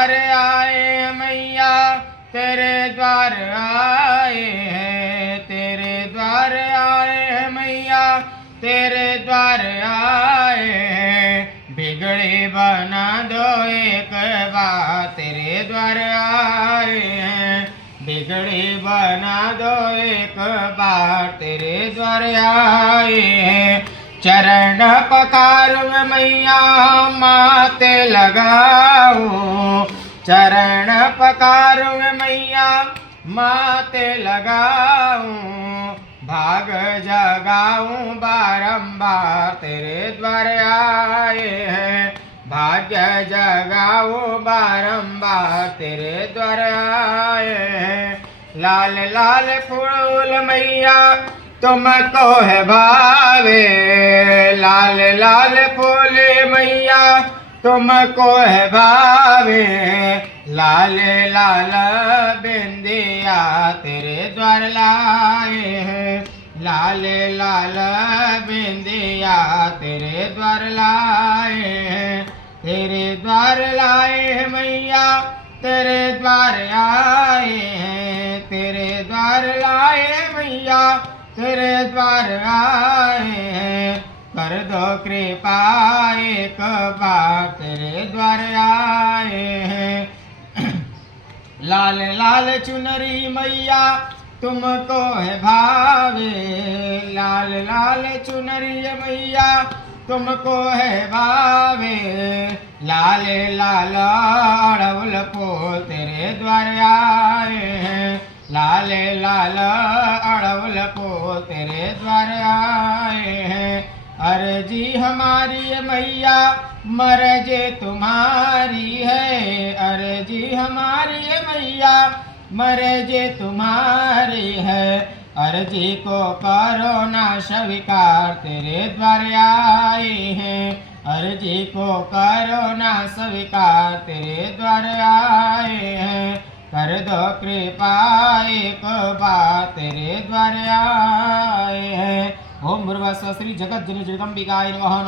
द्वार आए हैं मैया, तेरे द्वार आए हैं, तेरे द्वार आए हैं मैया, तेरे द्वार आए हैं। बिगड़े बना दो एक बार, तेरे द्वार आए हैं। बिगड़े बना दो एक बार, तेरे द्वार आए हैं। चरण पखारूं मैया, माथे लगाऊं, चरण पखारूं मैया, माथे लगाऊं। भाग जगाऊं बारंबार, तेरे द्वार आए हैं। भाग्य जगाऊं बारंबार, तेरे द्वार आए हैं। लाल लाल फूल मैया तुमको है भावे, लाल लाल फूल मैया तुमको है भावे। लाल लाल बिंदिया तेरे द्वार लाए हैं, लाल लाल बिंदिया तेरे द्वार लाए हैं। तेरे द्वार लाए हैं मैया, तेरे द्वार आए हैं, तेरे द्वार लाए मैया, तेरे द्वार आए हैं। कर दो कृपा एक बार, तेरे द्वार आए हैं। लाल लाल चुनरी मैया तुमको है भावे, लाल लाल चुनरी मैया तुमको है भावे। लाल लाल अड़हुल फूल तेरे द्वार आए हैं, लाल लाल अड़हुल फूल तेरे द्वार आए हैं। अर्जी हमारी मैया मर्जी तुम्हारी है, अर्जी हमारी मैया मर्जी तुम्हारी है। अर्जी को करो ना स्वीकार, तेरे द्वार आए हैं। अर्जी को करो ना स्वीकार, तेरे द्वार आए हैं। कर दो कृपा एक बार, तेरे द्वार आए हैं। ओम भूर्भुवः स्वः श्री जगज्जननी जगदम्बिकाय नमः।